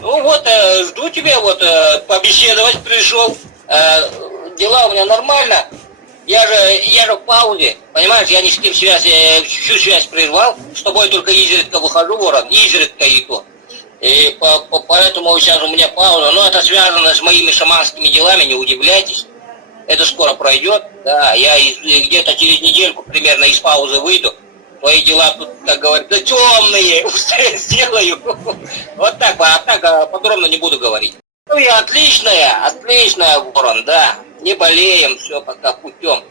Ну вот, жду тебя, вот, побеседовать пришел. Дела у меня нормально. Я же в паузе, понимаешь, я ни с кем всю связь прервал. С тобой только изредка выхожу, Ворон, изредка и то. И поэтому сейчас у меня пауза. Но это связано с моими шаманскими делами, не удивляйтесь. Это скоро пройдет. Да, я где-то через недельку примерно из паузы выйду. Твои дела тут, как говорится, темные, сделаю. Вот так, а так подробно не буду говорить. Ну и отличная, Ворон, да. Не болеем, все пока путем.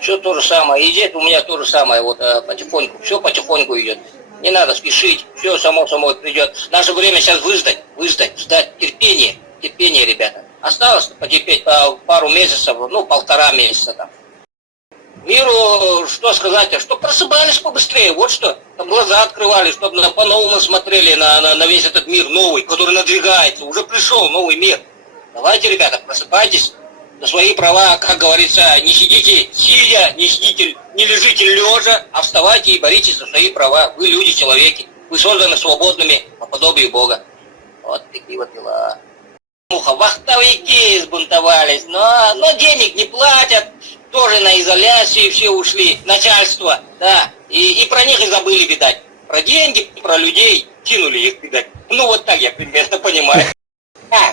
Все то же самое. Идет у меня то же самое, вот потихоньку. Все потихоньку идет. Не надо спешить, все само собой придет. Наше время сейчас ждать, терпение, ребята. Осталось потерпеть пару месяцев, ну, 1,5 месяца там. Миру, что сказать, что просыпались побыстрее, вот что. Там глаза открывали, чтобы по-новому смотрели на весь этот мир новый, который надвигается. Уже пришел новый мир. Давайте, ребята, просыпайтесь за свои права, как говорится, не сидите сидя, не лежите лежа, а вставайте и боритесь за свои права. Вы люди, человеки, вы созданы свободными по подобию Бога. Вот такие вот дела. Вахтовики сбунтовались, но денег не платят, тоже на изоляцию все ушли, начальство, да, и про них и забыли, видать. Про деньги, про людей кинули их, видать. Ну вот так я примерно понимаю.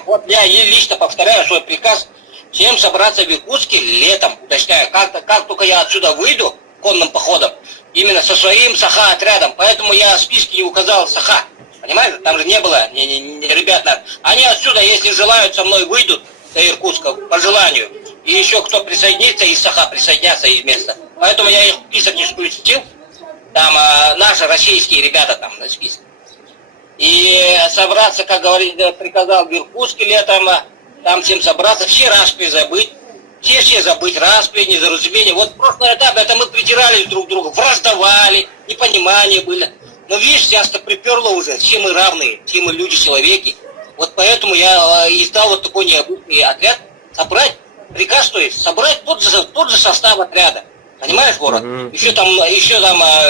Вот я лично повторяю свой приказ всем собраться в Иркутске летом, уточняю, как только я отсюда выйду конным походом, именно со своим Саха-отрядом, поэтому я в списке не указал Саха, понимаете, там же не было, ребята, они отсюда, если желают, со мной выйдут до Иркутска, по желанию, и еще кто присоединится из Саха, присоединятся из места, поэтому я их в список не спустил, там наши российские ребята там на списке. И собраться, как говорится, приказал в Иркутске летом, там всем собраться, все распри забыть, все забыть, распри, недоразумения. Вот в прошлый этап, это мы притирались друг к другу, враждовали, непонимание было. Но видишь, сейчас-то приперло уже, все мы равные, все мы люди-человеки. Вот поэтому я издал вот такой необычный отряд, собрать, приказ, то есть, собрать тот же состав отряда. Понимаешь, Ворон? Еще там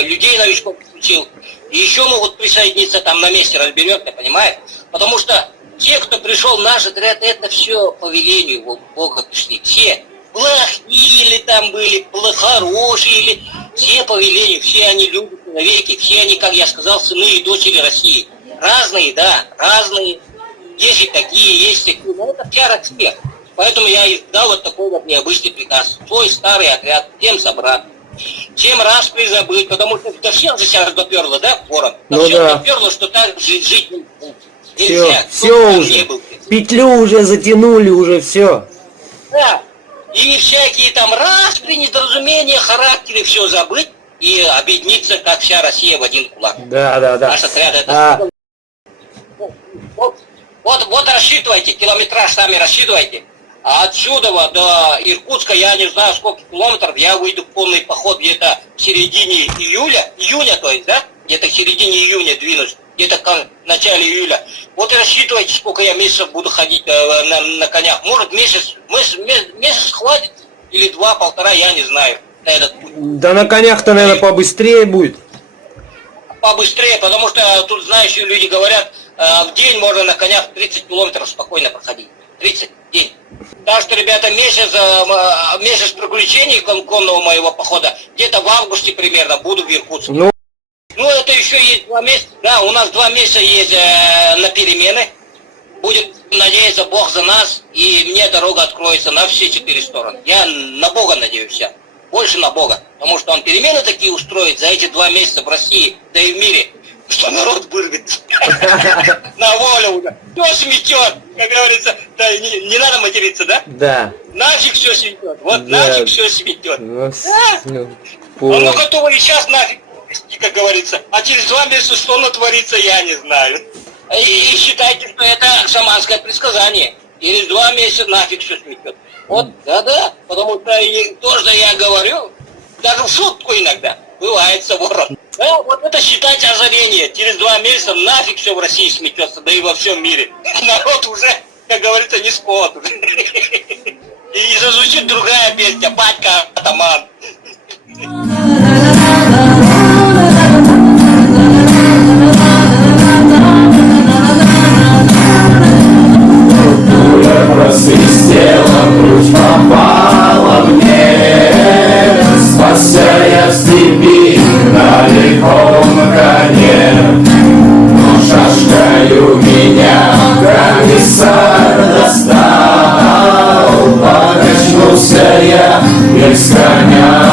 людей новичков включил. И еще могут присоединиться там на месте, разберемся, понимаешь? Потому что те, кто пришел в наш отряд, это все по велению Бога пришли. Все. Плохие ли там были, хорошие ли. Все по велению, все они люди, человеки, все они, как я сказал, сыны и дочери России. Разные, да, разные. Есть и такие, есть и такие. Но это вся Россия. Поэтому я издал вот такой вот необычный приказ. Свой старый отряд, всем собрать. Чем распри забыть, потому что до всех же сейчас доперло, да, Ворон? Ну да. Доперло, что так жить нельзя. Все уже. Петлю уже затянули, уже все. Да. И всякие там распри, недоразумения, характеры, все забыть и объединиться, как вся Россия, в один кулак. Да. Наш отряд это... Вот рассчитывайте, километраж сами рассчитывайте. А отсюда до Иркутска, я не знаю сколько километров, я выйду в полный поход где-то в середине июня, то есть, да? Где-то в середине июня двинусь, где-то в начале июля. Вот и рассчитывайте, сколько я месяцев буду ходить на конях. Может месяц хватит, или 2-1,5, я не знаю. На этот путь. Да на конях-то, наверное, побыстрее будет. Побыстрее, потому что тут, знаешь, люди говорят, в день можно на конях 30 километров спокойно проходить. 30 в день. Так что, ребята, месяц приключений конного моего похода, где-то в августе примерно буду в Иркутске. Ну, это еще есть 2 месяца. Да, у нас 2 месяца есть на перемены. Будет, надеяться, Бог за нас, и мне дорога откроется на все 4 стороны. Я на Бога надеюсь, я. Больше на Бога. Потому что он перемены такие устроит за эти 2 месяца в России, да и в мире, что народ вырвется на волю уже. Все сметет, как говорится. Да, не надо материться, да? Да. Нафиг все сметет. Вот нафиг все сметет. Оно готово и сейчас нафиг, как говорится. А через 2 месяца что натворится, я не знаю. И считайте, что это шаманское предсказание. Через 2 месяца нафиг все сметет. Вот, да, потому что то, что я говорю, даже в шутку иногда, бывает Ворон. Да, вот это считать озарение. Через 2 месяца нафиг все в России сметется, да и во всем мире. Народ уже, как говорится, не спот. И зазвучит другая песня, батька атаман. меня комиссар достал. Покачнулся я без коня.